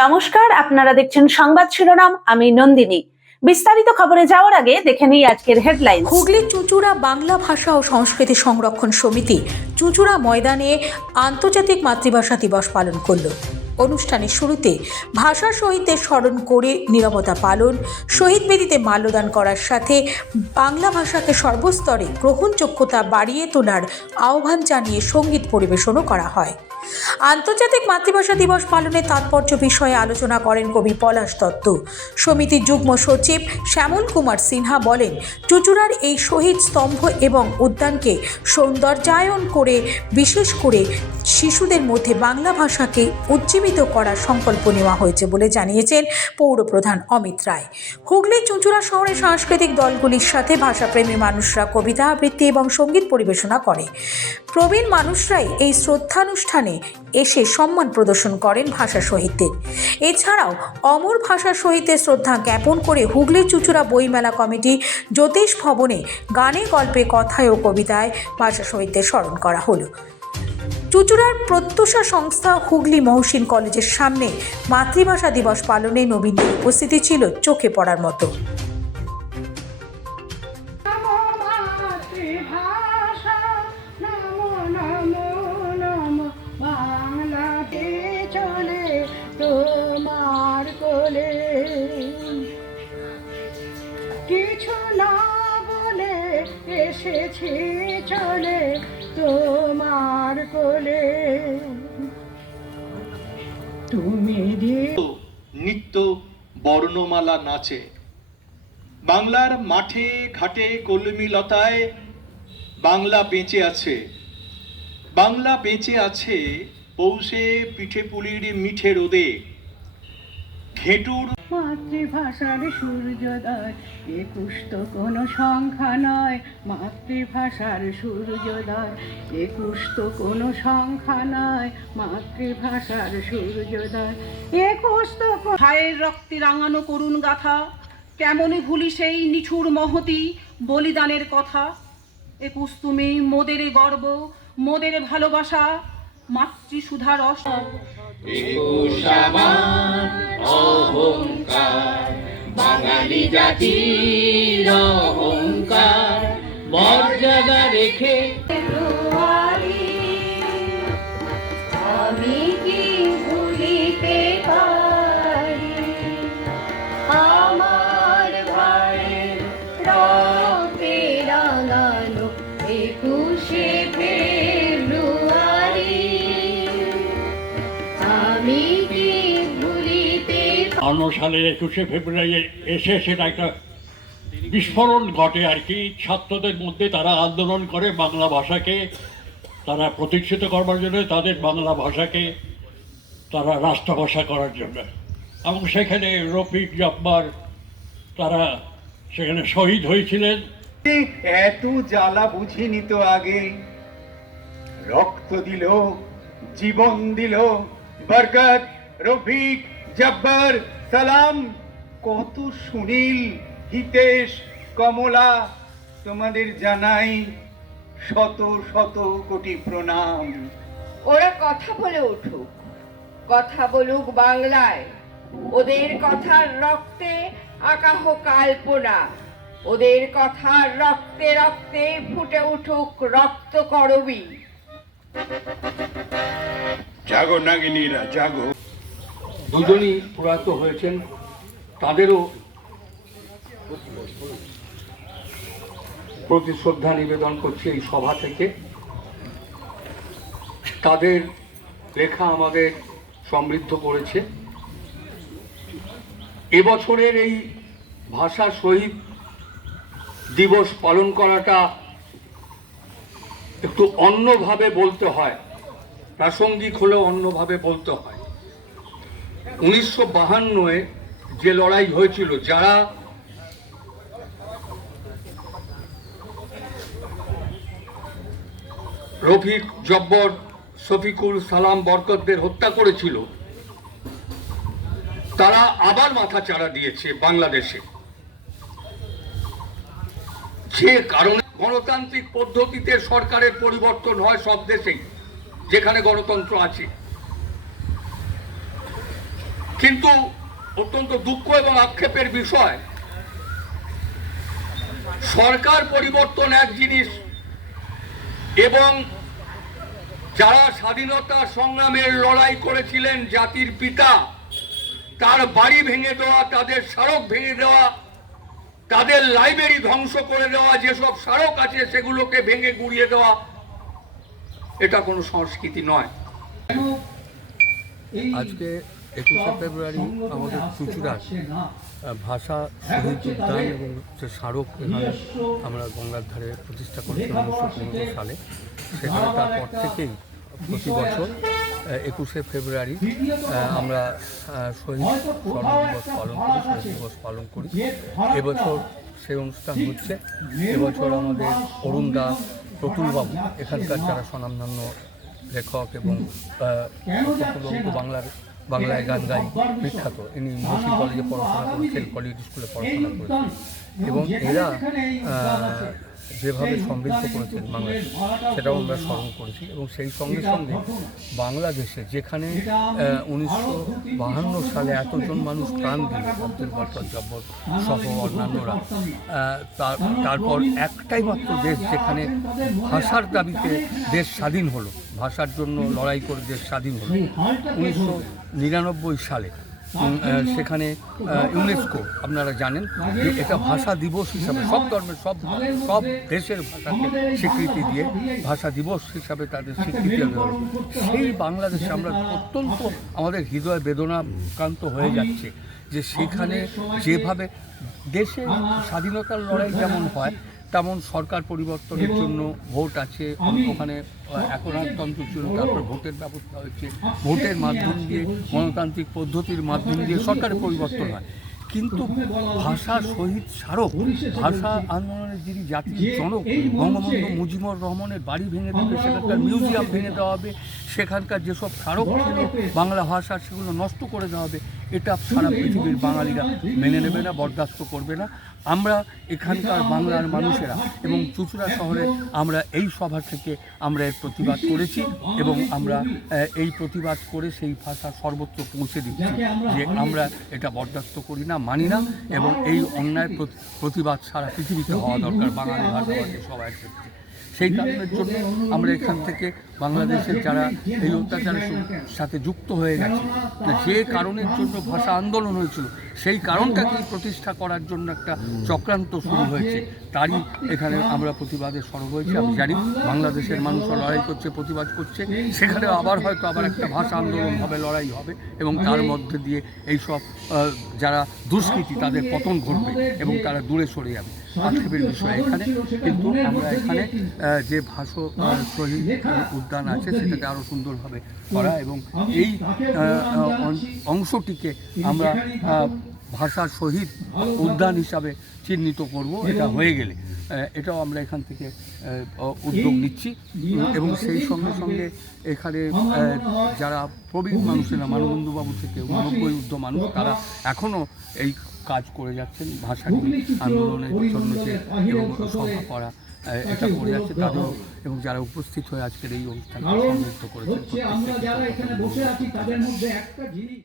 নমস্কার, আপনারা দেখছেন সংবাদ শিরোনাম, আমি নন্দিনী। বিস্তারিত খবরে যাওয়ার আগে দেখে নিই আজকের হেডলাইন হুগলির চুঁচুড়া বাংলা ভাষা ও সংস্কৃতি সংরক্ষণ সমিতি চুঁচুড়া ময়দানে আন্তর্জাতিক মাতৃভাষা দিবস পালন করল। অনুষ্ঠানের শুরুতে ভাষা শহীদদের স্মরণ করে নিরবতা পালন, শহীদ বেদিতে মাল্যদান করার সাথে বাংলা ভাষাকে সর্বস্তরে গ্রহণযোগ্যতা বাড়িয়ে তোলার আহ্বান জানিয়ে সংগীত পরিবেশনও করা হয়। আন্তর্জাতিক মাতৃভাষা দিবস পালনের তাৎপর্য বিষয়ে আলোচনা করেন কবি পলাশ দত্ত। সমিতির যুগ্ম সচিব শ্যামল কুমার সিনহা বলেন, চুচুড়ার এই শহীদ স্তম্ভ এবং উদ্যানকে সৌন্দর্যায়ন করে, বিশেষ করে শিশুদের মধ্যে বাংলা ভাষাকে উজ্জীবিত করার সংকল্প নেওয়া হয়েছে বলে জানিয়েছেন পৌরপ্রধান অমিত রায়। হুগলি চুঁচুড়া শহরে সাংস্কৃতিক দলগুলির সাথে ভাষাপ্রেমী মানুষরা কবিতা আবৃত্তি এবং সংগীত পরিবেশনা করে। প্রবীণ মানুষরাই এই শ্রদ্ধানুষ্ঠানে এসে সম্মান প্রদর্শন করেন ভাষা শহীদদের এছাড়াও অমর ভাষা শহীদদের শ্রদ্ধা জ্ঞাপন করে হুগলি চুচুড়া বইমেলা কমিটি জ্যোতিষ ভবনে গানে গল্পে কথায় ও কবিতায় ভাষা শহীদদের স্মরণ করা হলো। চুচুড়ার প্রত্যুষা সংস্থা হুগলি মহসিন কলেজের সামনে মাতৃভাষা দিবস পালনে নবীনদের উপস্থিতি ছিল চোখে পড়ার মতো। নিত্য বর্ণমালা নাচে। বাংলার মাঠে ঘাটে কলমি লতায় বাংলা বেঁচে আছে। বাংলা বেঁচে আছে পৌষে পিঠে পুলির মিঠে রোদে। ঘেটুর মাতৃভাষার সূর্যোদয় একুশ তো কোনো সংখ্যা নয়। মাতৃভাষার সূর্যোদয় একুশ তো কোনো সংখ্যা নয়। মাতৃভাষার সূর্যোদয় একুশ তো ভাইয়ের রক্তে রাঙানো করুণ গাথা। কেমনই ভুলি সেই নিঠুর মহতি বলিদানের কথা। একুশ তুমি মোদের গর্ব মোদের ভালোবাসা মাতৃসুধা রস বাঙালি জাতির অহংকার। মর্যাদা রেখে আমি কি ভুলিতে পারি? আমার ভাইয়ের রক্তে একুশে ফেব্রুয়ারি। আমি অন্য সালের একুশে ফেব্রুয়ারি এসে সেটা একটা বিস্ফোরণ ঘটে আর কি। ছাত্রদের মধ্যে তারা আন্দোলন করে বাংলা ভাষাকে, তারা প্রতিষ্ঠিত করবার জন্য তাদের বাংলা ভাষাকে তারা রাষ্ট্রভাষা করার জন্য। এবং সেখানে রফিক জব্বার তারা সেখানে শহীদ হয়েছিলেন। এত জ্বালা বুঝিনি তো আগে। রক্ত দিল, জীবন দিল, বরকত, রফিক জব্বার সালাম। কত সুনীল হিতেশ কমলা তোমাদের জানাই শত শত কোটি প্রণাম। ওরা কথা বলে উঠুক কথা বলুক বাংলায়। ওদের কথার রক্তে আঁকা হোক কাল্পনা। ওদের কথার রক্তে রক্তে ফুটে উঠুক রক্ত করবি। জাগো নাগিনীরা জাগো। দুজনই প্রয়াত হয়েছেন, তাদেরও প্রতি শ্রদ্ধা নিবেদন করছি এই সভা থেকে। তাদের লেখা আমাদের সমৃদ্ধ করেছে। এবছরের এই ভাষা শহীদ দিবস পালন করাটা একটু অন্যভাবে বলতে হয়, প্রাসঙ্গিক হলেও অন্যভাবে বলতে হয়। উনিশশো বাহান্নয় যে লড়াই হয়েছিল, যারা রফিক, জব্বর, শফিকুল সালাম বরকতদের হত্যা করেছিল, তারা আবার মাথা চাড়া দিয়েছে বাংলাদেশে। যে কারণে গণতান্ত্রিক পদ্ধতিতে সরকারের পরিবর্তন হয় সব দেশেই, যেখানে গণতন্ত্র আছে। কিন্তু অত্যন্ত দুঃখ এবং আক্ষেপের বিষয়, সরকার পরিবর্তন এক জিনিস এবং যারা স্বাধীনতা সংগ্রামের লড়াই করেছিলেন জাতির পিতা, তার বাড়ি ভেঙে দেওয়া, তাদের স্মারক ভেঙে দেওয়া, তাদের লাইব্রেরি ধ্বংস করে দেওয়া, যেসব স্মারক আছে সেগুলোকে ভেঙে গুড়িয়ে দেওয়া, এটা কোনো সংস্কৃতি নয়। আজকে একুশে ফেব্রুয়ারি আমাদের চুচুড়ার ভাষা উদ্যান এবং স্মারক আমরা গঙ্গার ধারে প্রতিষ্ঠা করেছিলাম উনিশশো পনেরো সালে। সেখানে তারপর থেকেই প্রতি বছর একুশে ফেব্রুয়ারি আমরা শহীদ দিবস পালন করি, শহীদ দিবস পালন করি। এবছর সেই অনুষ্ঠান হচ্ছে। এবছর আমাদের অরুণ দাস প্রতুলবাবু এখানকার যারা স্বনামধন্য লেখক এবং বাংলার বাংলায় গান গাই বিখ্যাত। ইনি মহসিন কলেজে পড়াশোনা করেছেন কলেজ স্কুলে পড়াশোনা করেছেন। এবং এরা যেভাবে সমৃদ্ধ করেছেন বাংলাদেশ সেটাও আমরা স্মরণ করেছি। এবং সেই সঙ্গে সঙ্গে বাংলাদেশে যেখানে উনিশশো বাহান্ন সালে এতজন মানুষ প্রাণ দিল আব্দুল বাটর জব্বর সহ অন্যান্যরা। তার- তারপর একটাই মাত্র দেশ যেখানে ভাষার দাবিতে দেশ স্বাধীন হলো। ভাষার জন্য লড়াই করে দেশ স্বাধীন হলো। উনিশশো নিরানব্বই সালে সেখানে ইউনেস্কো আপনারা জানেন যে এটা ভাষা দিবস হিসাবে সব ধর্মের সব সব দেশের ভাষাকে স্বীকৃতি দিয়ে ভাষা দিবস হিসাবে তাদের স্বীকৃতি সেই বাংলাদেশে আমরা অত্যন্ত আমাদের হৃদয় বেদনাক্রান্ত হয়ে যাচ্ছে যে সেখানে যেভাবে দেশে স্বাধীনতার লড়াই যেমন হয় তেমন সরকার পরিবর্তনের জন্য ভোট আছে ওখানে একনাথতন্ত্র ছিল তারপর ভোটের ব্যবস্থা হয়েছে। ভোটের মাধ্যম দিয়ে গণতান্ত্রিক পদ্ধতির মাধ্যম দিয়ে সরকারের পরিবর্তন হয়। কিন্তু ভাষা শহীদ স্মারক ভাষা আন্দোলনের যিনি জাতির জনক বঙ্গবন্ধু মুজিবুর রহমানের বাড়ি ভেঙে দেবে সেখানকার মিউজিয়াম ভেঙে দেওয়া হবে সেখানকার যেসব স্মারক ছিল বাংলা ভাষা সেগুলো নষ্ট করে দেওয়া হবে। এটা সারা পৃথিবীর বাঙালিরা মেনে নেবে না, বরদাস্ত করবে না। আমরা এখানকার বাংলার মানুষেরা এবং চুচুড়া শহরে আমরা এই সভা থেকে আমরা এর প্রতিবাদ করেছি এবং আমরা এই প্রতিবাদ করে সেই ভাষা সর্বত্র পৌঁছে দিচ্ছি যে আমরা এটা বরদাস্ত করি না, মানি না এবং এই অন্যায় প্রতিবাদ সারা পৃথিবীতে হওয়া দরকার, বাঙালি ভাষাভাষী সবার ক্ষেত্রে সেই কারণের জন্য আমরা এখান থেকে বাংলাদেশের যারা এই অত্যাচারের সাথে যুক্ত হয়ে গেছে। যে কারণের জন্য ভাষা আন্দোলন হয়েছিল, সেই কারণটাকেই প্রতিষ্ঠা করার জন্য একটা চক্রান্ত শুরু হয়েছে। তারই এখানে আমরা প্রতিবাদে সরব হয়েছি, আমি জানি। বাংলাদেশের মানুষও লড়াই করছে, প্রতিবাদ করছে। সেখানে আবার হয়তো আবার একটা ভাষা আন্দোলন হবে, লড়াই হবে এবং তার মধ্যে দিয়ে এইসব যারা দুষ্কৃতি, তাদের পতন ঘটবে এবং তারা দূরে সরে যাবে। আক্ষেপের বিষয় এখানে কিন্তু আমরা এখানে যে ভাষ আহ, শহীদ উদ্যান আছে সেটাকে আরও সুন্দরভাবে করা এবং এই অংশটিকে আমরা ভাষা শহীদ উদ্যান হিসাবে চিহ্নিত করব এটা হয়ে গেলে। এটাও আমরা এখান থেকে উদ্যোগ নিচ্ছি। এবং সেই সঙ্গে সঙ্গে এখানে যারা প্রবীণ মানুষেরা মানবন্ধুবাবু থেকে নব্বই ঊর্ধ্ব মানুষ তারা এখনও এই কাজ করে যাচ্ছেন ভাষা নিয়ে আন্দোলনের জন্য যে এবং সভা করা এটা করে যাচ্ছে তাদেরও এবং যারা উপস্থিত হয়ে আজকের এই অনুষ্ঠানে সমৃদ্ধ করেছেন।